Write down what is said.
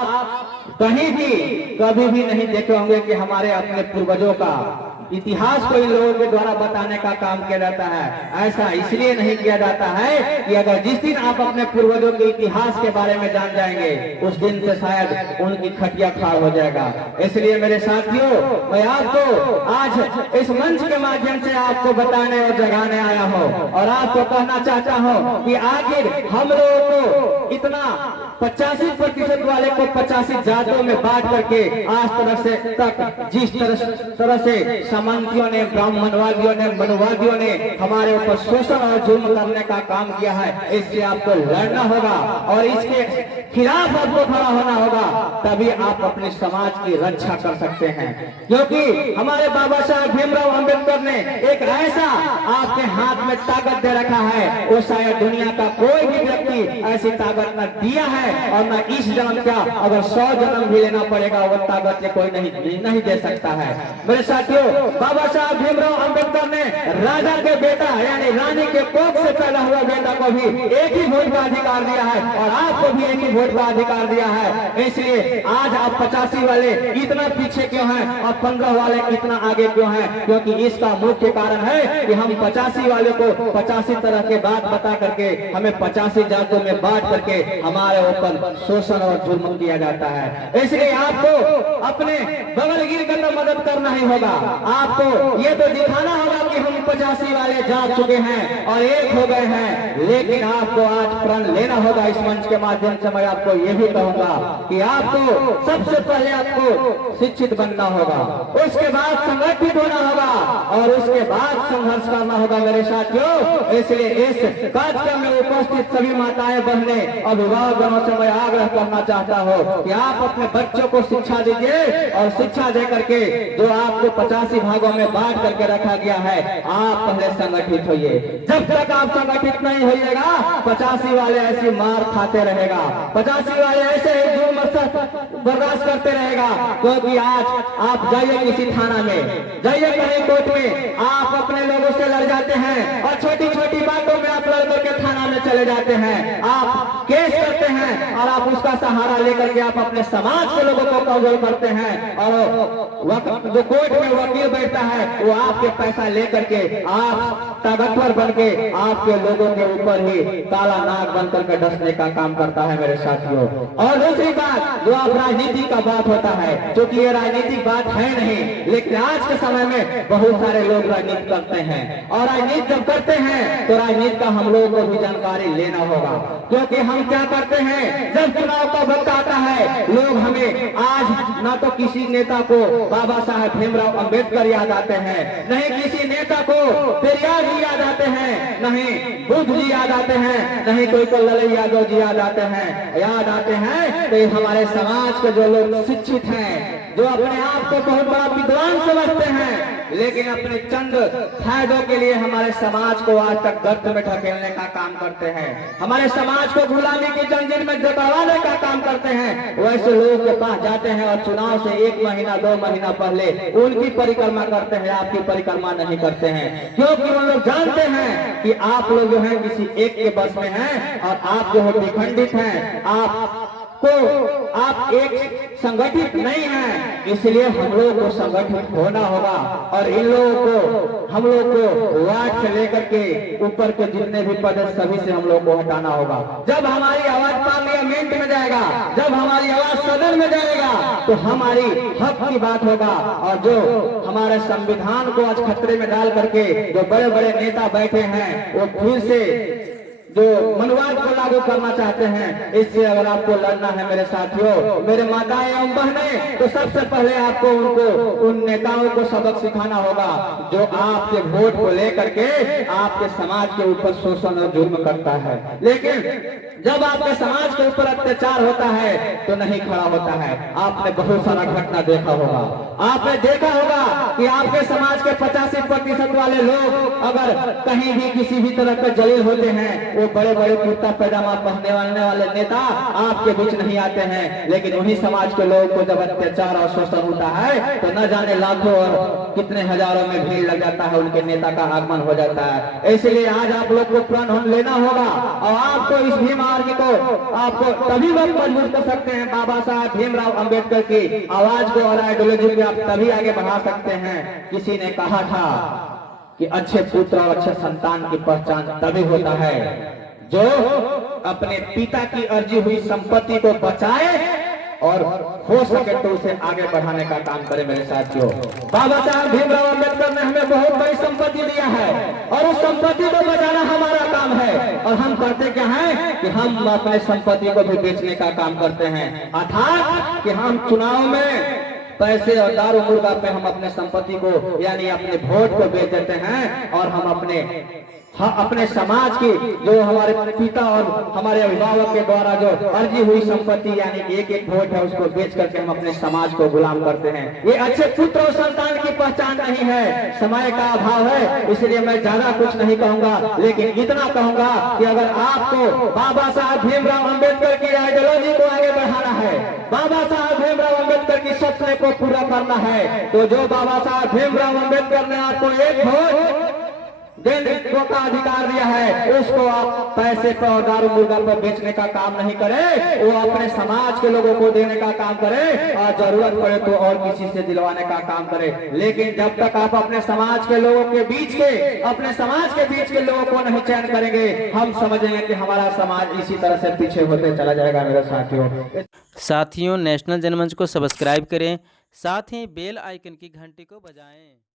आप कहीं भी कभी भी नहीं देखे होंगे कि हमारे अपने पूर्वजों का इतिहास को इन लोगों के द्वारा बताने का काम किया जाता है। ऐसा इसलिए नहीं किया जाता है कि अगर जिस दिन आप अपने पूर्वजों के इतिहास के बारे में जान जाएंगे उस दिन से शायद उनकी खटिया खाड़ हो जाएगा। इसलिए मेरे साथियों, मैं आपको आज इस मंच के माध्यम से आपको बताने और जगाने आया हूँ और आपको कहना चाहता हूँ कि आखिर हम लोगों को इतना 85% वाले को 85 जातों में बांट करके आज तरह से तक जिस तरह से सामंतियों ने, ब्राह्मणवादियों ने, मनुवादियों ने हमारे ऊपर शोषण और जुल्म करने का काम किया है, इससे आपको लड़ना होगा और इसके खिलाफ आपको खड़ा होना होगा, तभी आप अपने समाज की रक्षा कर सकते हैं। क्योंकि हमारे बाबा साहब भीमराव अंबेडकर ने एक ऐसा आपके हाथ में ताकत दे रखा है, वो शायद दुनिया का कोई भी व्यक्ति ऐसी ताकत न दिया है और न इस जन्म क्या, अगर 100 जन्म भी लेना पड़ेगा वो ताकत ये कोई नहीं दे सकता है। मेरे साथियों, बाबा साहब भीमराव अंबेडकर ने राजा के बेटा यानी रानी के कोख से पैदा हुआ बेटा को भी एक ही वोट का अधिकार दिया है और आपको भी एक ही वोट का अधिकार दिया है। इसलिए आज आप 85 वाले इतना पीछे क्यों हैं और 15 वाले इतना आगे क्यों हैं? क्योंकि इसका मुख्य कारण है कि हम 85 वाले को 85 तरह के बात बता करके हमें 85 जातों में बांट करके हमारे ऊपर शोषण और जुल्म किया जाता है। इसलिए आपको अपने बगल गिर कर तो मदद करना ही होगा, आपको ये तो दिखाना होगा कि हम 85 वाले जाग चुके हैं और एक हो गए हैं, लेकिन आपको आज प्रण लेना होगा। इस मंच के माध्यम से मैं आपको ये भी कहूंगा कि आपको सबसे पहले आपको शिक्षित बनना होगा, उसके बाद संगठित होना होगा और उसके बाद संघर्ष करना होगा। मेरे साथियों, इसलिए इस कार्यक्रम में उपस्थित सभी माताएं, बहने, अभिभावकों से मैं आग्रह करना चाहता हूँ कि आप अपने बच्चों को शिक्षा दीजिए और शिक्षा दे करके जो आपको 85 भागों में बांट करके रखा गया है, आप पहले संगठित होइए। जब तक आप संगठित नहीं होइएगा 85 वाले ऐसी मार खाते रहेगा, 85 वाले ऐसे ही जुल्म बर्दाश्त करते रहेगा। क्योंकि आज आप जाइए किसी थाना में, जाइए कहीं कोर्ट में, आप अपने लोगों से लड़ जाते हैं और छोटी छोटी बातों में आप लड़ करके थाना में चले जाते हैं, आप केस करते हैं और आप उसका सहारा लेकर के आप अपने समाज के लोगों को कमजोर करते हैं और जो कोर्ट में वकील बैठता है वो आपके पैसा लेकर के आप ताकतवर बन के आपके लोगों के ऊपर ही काला नाग बन करके डसने का काम करता है। मेरे साथियों, और दूसरी बात, जो आप राजनीति का बात होता है, क्योंकि ये राजनीतिक बात है नहीं, लेकिन आज के समय में बहुत सारे लोग राजनीति करते हैं और राजनीति जब करते हैं तो राजनीति का हम लोगों को भी जानकारी लेना होगा। क्योंकि हम क्या करते हैं, जब चुनाव का वक्त आता है लोग हमें आज ना तो किसी नेता को बाबा साहब भीमराव अंबेडकर याद आते हैं, नहीं किसी नेता को पेरियार जी याद आते हैं, नहीं बुद्ध जी याद आते हैं, नहीं कोई को ललन यादव जी याद आते हैं तो हमारे समाज के जो लोग शिक्षित हैं, जो अपने आप को बहुत बड़ा विद्वान समझते हैं, लेकिन अपने चंद फायदों के लिए हमारे समाज को आज तक गर्त में ढकेलने का काम करते हैं, हमारे समाज को गुलामी की जंजीर में जकड़वाने का काम करते हैं, वैसे लोगों के पास जाते हैं और चुनाव से 1 महीना 2 महीना पहले उनकी परिक्रमा करते हैं, आपकी परिक्रमा नहीं करते हैं। क्योंकि वो लोग जानते हैं कि आप लोग जो है किसी एक के बस में हैं और आप जो है विखंडित हैं, आप एक संगठित नहीं हैं। इसलिए हम लोगों को संगठित होना होगा और इन लोगों को, हम लोग को वार्ड से लेकर के ऊपर के जितने भी पद है सभी से हम लोग को हटाना होगा। जब हमारी आवाज पार्लियामेंट में जाएगा, जब हमारी आवाज सदन में जाएगा तो हमारी हक की बात होगा और जो हमारे संविधान को आज खतरे में डाल करके जो बड़े बड़े नेता बैठे हैं वो फिर से जो मनुवाद को लागू करना चाहते हैं, इससे अगर आपको लड़ना है मेरे साथियों, मेरे माताएं एवं बहनें, तो सबसे पहले आपको उन नेताओं को सबक सिखाना होगा जो आपके वोट को लेकर के आपके समाज के ऊपर शोषण और जुल्म करता है। लेकिन जब आपके समाज के ऊपर अत्याचार होता है तो नहीं खड़ा होता है। आपने बहुत सारा घटना देखा होगा, आपने देखा होगा कि आपके समाज के 85% वाले लोग अगर कहीं भी किसी भी तरह का जलील होते हैं वो बड़े बड़े कुर्ता पैजामा पजामा पहनने वाले नेता आपके बीच नहीं आते हैं, लेकिन उन्हीं समाज के लोगों को जब अत्याचार और शोषण होता है तो न जाने लाखों और कितने हजारों में भीड़ लग जाता है, उनके नेता का आगमन हो जाता है। इसलिए आज आप लोग को प्रण लेना होगा और आपको इस भीम आर्मी को आपको तभी लोग मजबूत कर सकते हैं। बाबा साहब भीमराव अंबेडकर की आवाज को और आइडियोलॉजी को आप तभी आगे बढ़ा सकते हैं। किसी ने कहा था कि अच्छे पुत्र और अच्छे संतान की पहचान तभी होता है जो अपने पिता की अर्जी हुई संपत्ति को बचाए और हो सके तो उसे आगे बढ़ाने का काम करे। मेरे साथियों, बाबा साहब भीमराव अंबेडकर ने हमें बहुत बड़ी संपत्ति दिया है और उस संपत्ति को बचाना हमारा काम है। और हम करते क्या है कि हम अपने संपत्ति को भी बेचने का काम करते हैं, अर्थात कि हम चुनाव में पैसे और दारू मुर्गा पे हम अपने संपत्ति को यानी अपने वोट को बेच देते हैं और हम अपने समाज की जो हमारे पिता और हमारे अभिभावक के द्वारा जो अर्जी हुई संपत्ति यानी एक एक वोट है उसको बेच करके हम अपने समाज को गुलाम करते हैं। ये अच्छे पुत्र और संतान की पहचान नहीं है। समय का अभाव है इसलिए मैं ज्यादा कुछ नहीं कहूंगा, लेकिन इतना कहूंगा कि अगर आपको बाबा साहब भीमराव अंबेडकर की आइडियोलॉजी को आगे बढ़ाना है, बाबा साहब भीमराव अंबेडकर की सपने को पूरा करना है, तो जो बाबा साहब भीमराव अंबेडकर ने आपको एक वोट देने का अधिकार दिया है उसको आप पैसे पर और दारू मुर्गा पर बेचने का काम नहीं करें, वो अपने समाज के लोगों को देने का काम करें और जरूरत पड़े तो और किसी से दिलवाने का काम करें। लेकिन जब तक आप अपने समाज के लोगों के बीच के लोगों को नहीं चयन करेंगे, हम समझेंगे कि हमारा समाज इसी तरह से पीछे होते चला जाएगा। मेरे साथियों नेशनल जनमंच को सब्सक्राइब करें, साथ ही बेल आइकन की घंटी को बजाएं।